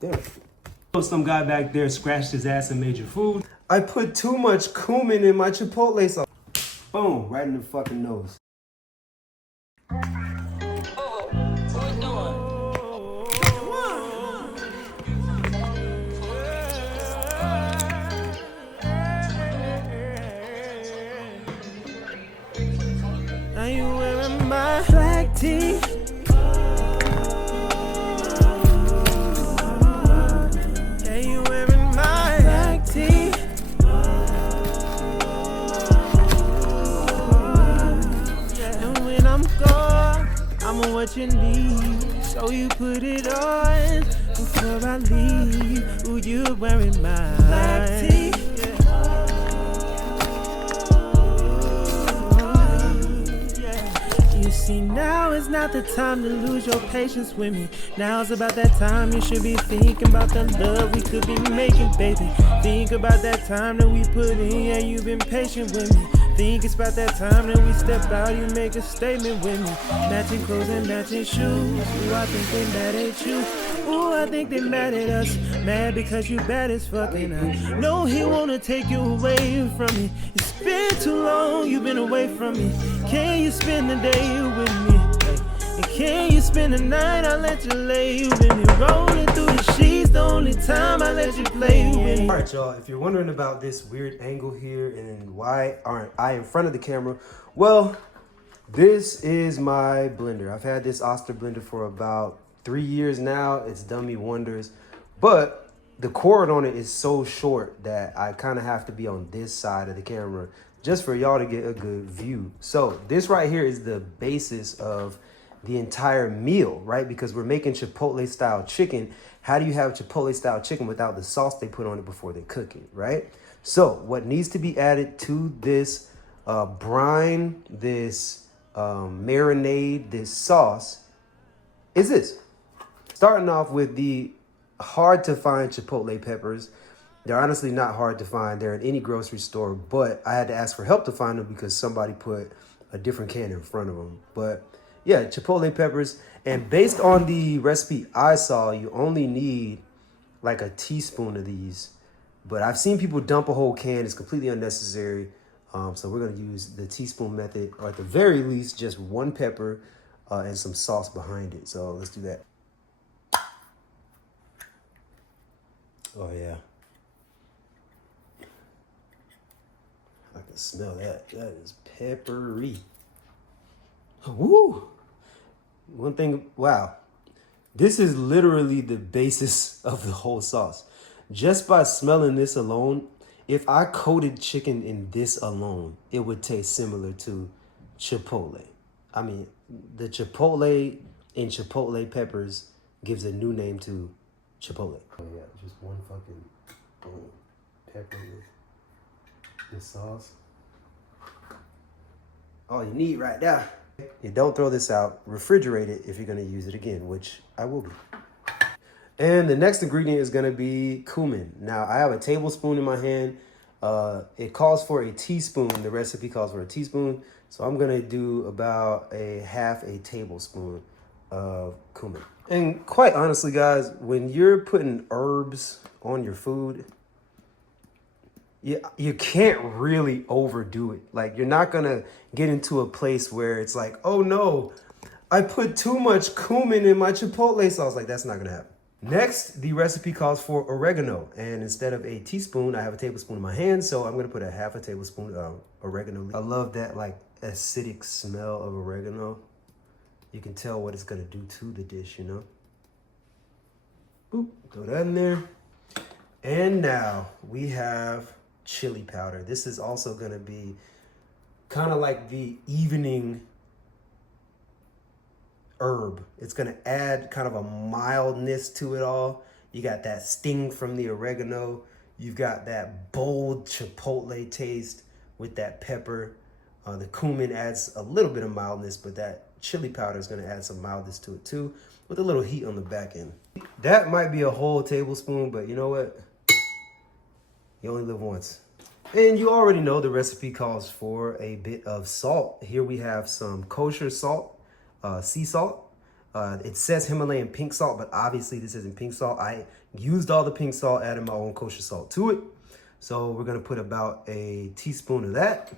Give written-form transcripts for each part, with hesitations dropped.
Damn. Some guy back there scratched his ass and made your food. I put too much cumin in my Chipotle sauce. Boom, right in the fucking nose. Are you wearing my black tee? Are you wearing my black tee? And when I'm gone, I'ma what you need. So you put it on before I leave. Ooh, you wearing my black tee? You see, now is not the time to lose your patience with me. Now's about that time you should be thinking about the love we could be making, baby. Think about that time that we put in, yeah, you've been patient with me. Think it's about that time that we step out, you make a statement with me. Matching clothes and matching shoes. Ooh, I think they mad at you. Ooh, I think they mad at us. Mad because you bad as fuck, and I know he wanna take you away from me. It's been too long, you've been away from me. Can you spend the day with me? And can you spend the night? I'll let you lay with me. Rolling through the sheets, the only time I let you play with me. Alright y'all, if you're wondering about this weird angle here and why aren't I in front of the camera, well, this is my blender. I've had this Oster blender for about 3 years now. It's done me wonders, but the cord on it is so short that I kind of have to be on this side of the camera just for y'all to get a good view. So this right here is the basis of the entire meal, right? Because we're making Chipotle style chicken. How do you have Chipotle style chicken without the sauce they put on it before they cook it, right? So what needs to be added to this brine, this marinade, this sauce is this. Starting off with the hard to find Chipotle peppers. They're honestly not hard to find. They're in any grocery store, but I had to ask for help to find them because somebody put a different can in front of them. But yeah, Chipotle peppers. And based on the recipe I saw, you only need like a teaspoon of these. But I've seen people dump a whole can. It's completely unnecessary. So we're going to use the teaspoon method, or at the very least, just one pepper and some sauce behind it. So let's do that. Oh, yeah. I can smell that. That is peppery. Woo! One thing, wow. This is literally the basis of the whole sauce. Just by smelling this alone, if I coated chicken in this alone, it would taste similar to Chipotle. I mean, the Chipotle in Chipotle peppers gives a new name to Chipotle. Oh yeah, just one fucking boom, pepper with the sauce. All you need right there. You don't throw this out, refrigerate it if you're gonna use it again, which I will be. And the next ingredient is gonna be cumin. Now I have a tablespoon in my hand. It calls for a teaspoon. The recipe calls for a teaspoon. So I'm gonna do about a half a tablespoon of cumin. And quite honestly, guys, when you're putting herbs on your food, you can't really overdo it. Like, you're not gonna get into a place where it's like, oh no, I put too much cumin in my Chipotle sauce. Like, that's not gonna happen. Next, the recipe calls for oregano. And instead of a teaspoon, I have a tablespoon in my hand. So I'm gonna put a half a tablespoon of oregano. I love that like acidic smell of oregano. You can tell what it's gonna do to the dish, you know? Boop, throw that in there. And now we have chili powder. This is also gonna be kind of like the evening herb. It's gonna add kind of a mildness to it all. You got that sting from the oregano. You've got that bold Chipotle taste with that pepper. The cumin adds a little bit of mildness, but that chili powder is gonna add some mildness to it too, with a little heat on the back end. That might be a whole tablespoon, but you know what? You only live once. And you already know the recipe calls for a bit of salt. Here we have some kosher salt, sea salt. It says Himalayan pink salt, but obviously this isn't pink salt. I used all the pink salt, added my own kosher salt to it. So we're gonna put about a teaspoon of that.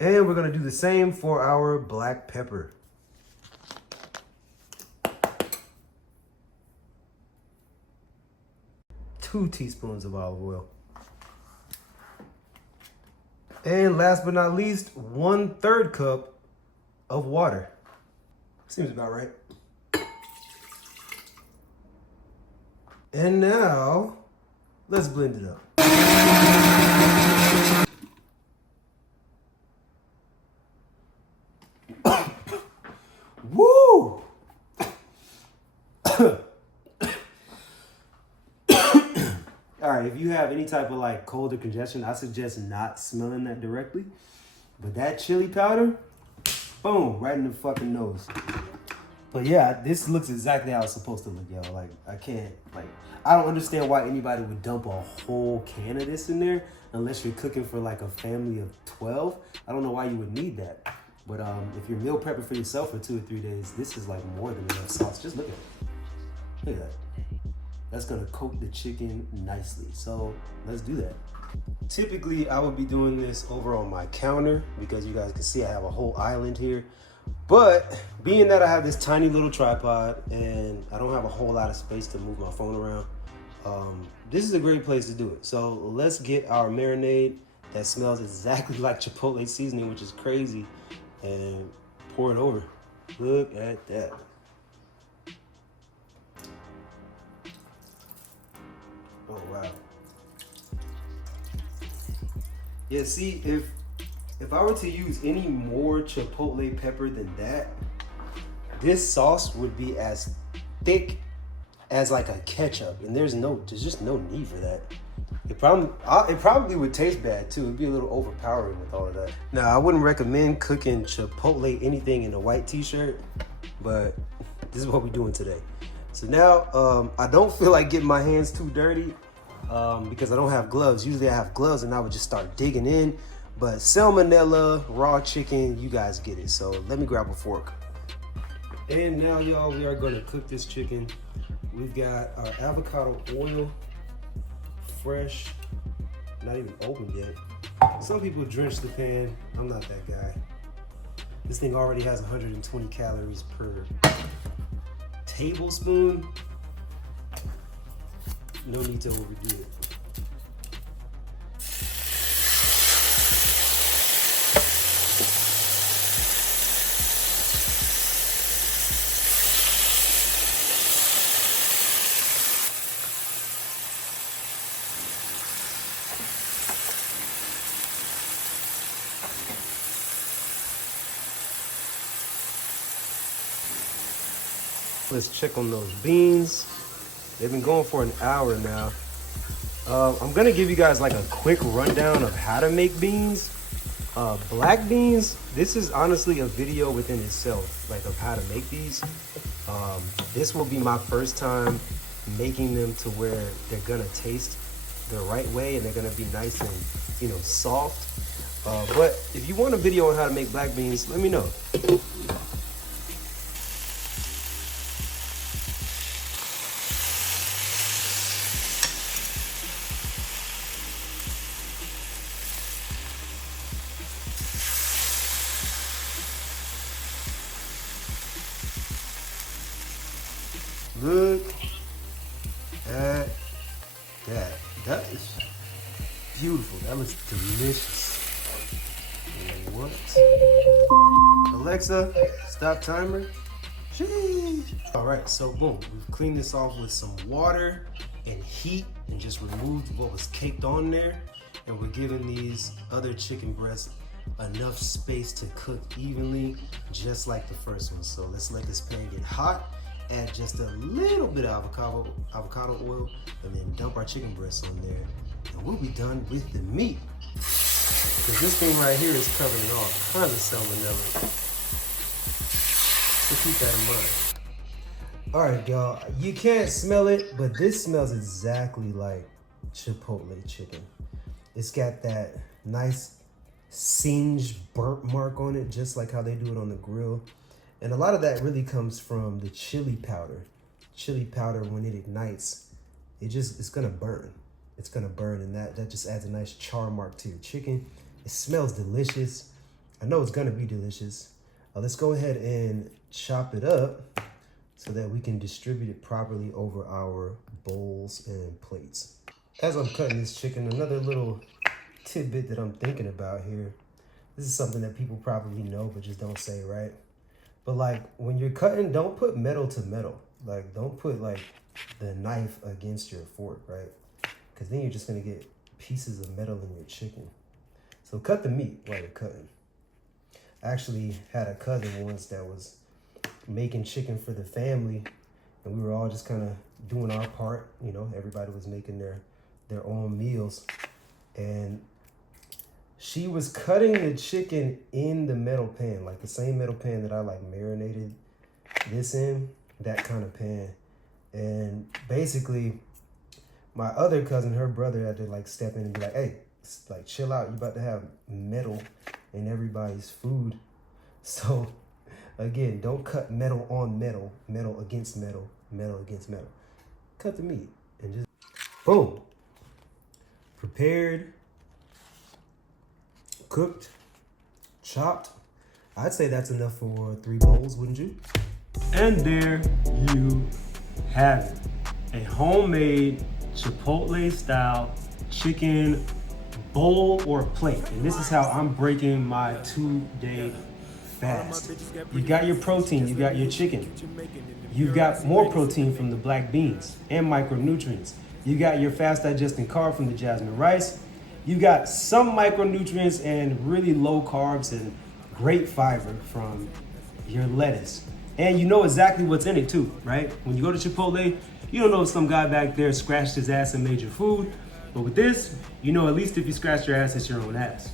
And we're gonna do the same for our black pepper. Two teaspoons of olive oil. And last but not least, 1/3 cup of water. Seems about right. And now, let's blend it up. Woo! All right, if you have any type of like cold or congestion, I suggest not smelling that directly. But that chili powder, boom, right in the fucking nose. But yeah, this looks exactly how it's supposed to look, y'all. Like, I don't understand why anybody would dump a whole can of this in there unless you're cooking for like a family of 12. I don't know why you would need that. But if you're meal prepping for yourself for 2 or 3 days, this is like more than enough sauce. Just look at it. Look at that. That's gonna coat the chicken nicely. So let's do that. Typically, I would be doing this over on my counter because you guys can see I have a whole island here. But being that I have this tiny little tripod and I don't have a whole lot of space to move my phone around, this is a great place to do it. So let's get our marinade that smells exactly like Chipotle seasoning, which is crazy, and pour it over. Look at that. Oh, wow. Yeah, see, if I were to use any more Chipotle pepper than that, this sauce would be as thick as like a ketchup, and there's just no need for that. It probably would taste bad too. It'd be a little overpowering with all of that. Now, I wouldn't recommend cooking Chipotle anything in a white t-shirt, but this is what we're doing today. So now, I don't feel like getting my hands too dirty because I don't have gloves. Usually I have gloves and I would just start digging in. But salmonella, raw chicken, you guys get it. So let me grab a fork. And now, y'all, we are gonna cook this chicken. We've got our avocado oil, fresh, not even opened yet. Some people drench the pan. I'm not that guy. This thing already has 120 calories per tablespoon. No need to overdo it. Let's check on those beans. They've been going for an hour now. I'm gonna give you guys like a quick rundown of how to make beans. Black beans, this is honestly a video within itself, like of how to make these. This will be my first time making them to where they're gonna taste the right way and they're gonna be nice and, you know, soft. But if you want a video on how to make black beans, let me know. Look at that. That is beautiful. That looks delicious. What? Alexa, stop timer. Sheesh. All right, so boom. We've cleaned this off with some water and heat and just removed what was caked on there. And we're giving these other chicken breasts enough space to cook evenly, just like the first one. So let's let this pan get hot. Add just a little bit of avocado oil, and then dump our chicken breasts on there. And we'll be done with the meat. Because this thing right here is covered in all kinds of salmonella. So keep that in mind. All right, y'all. You can't smell it, but this smells exactly like Chipotle chicken. It's got that nice singed burnt mark on it, just like how they do it on the grill. And a lot of that really comes from the chili powder. Chili powder, when it ignites, it's gonna burn. It's gonna burn, and that just adds a nice char mark to your chicken. It smells delicious. I know it's gonna be delicious. Let's go ahead and chop it up so that we can distribute it properly over our bowls and plates. As I'm cutting this chicken, another little tidbit that I'm thinking about here. This is something that people probably know but just don't say, right? But like when you're cutting, don't put metal to metal. Like don't put like the knife against your fork, right? Because then you're just gonna get pieces of metal in your chicken. So cut the meat while you're cutting. I actually had a cousin once that was making chicken for the family, and we were all just kind of doing our part. You know, everybody was making their own meals, and she was cutting the chicken in the metal pan, like the same metal pan that I like marinated this in, that kind of pan. And basically my other cousin, her brother, had to like step in and be like, hey, like chill out, you about to have metal in everybody's food. So again, don't cut metal on metal, metal against metal, metal against metal. Cut the meat and just boom. Prepared, cooked, chopped. I'd say that's enough for 3 bowls, wouldn't you? And there you have it. A homemade Chipotle style chicken bowl or plate. And this is how I'm breaking my 2-day fast. You got your protein, you got your chicken. You've got more protein from the black beans and micronutrients. You got your fast digesting carb from the jasmine rice. You got some micronutrients and really low carbs and great fiber from your lettuce. And you know exactly what's in it too, right? When you go to Chipotle, you don't know if some guy back there scratched his ass and made your food. But with this, you know at least if you scratch your ass, it's your own ass.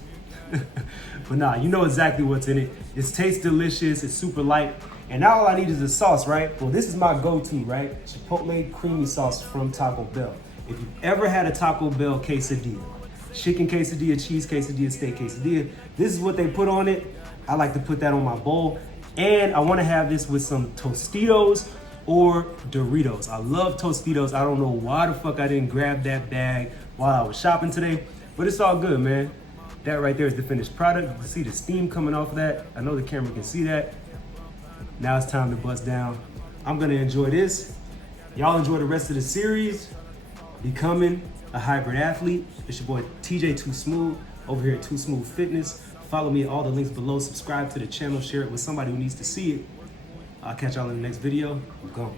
But nah, you know exactly what's in it. It tastes delicious, it's super light. And now all I need is the sauce, right? Well, this is my go-to, right? Chipotle creamy sauce from Taco Bell. If you've ever had a Taco Bell quesadilla, chicken quesadilla, cheese quesadilla, steak quesadilla, this is what they put on it. I like to put that on my bowl. And I wanna have this with some Tostitos or Doritos. I love Tostitos. I don't know why the fuck I didn't grab that bag while I was shopping today, but it's all good, man. That right there is the finished product. You can see the steam coming off of that. I know the camera can see that. Now it's time to bust down. I'm gonna enjoy this. Y'all enjoy the rest of the series. Becoming a hybrid athlete. It's your boy TJ Too Smooth over here at Too Smooth Fitness. Follow me at all the links below. Subscribe to the channel. Share it with somebody who needs to see it. I'll catch y'all in the next video. I'm gone.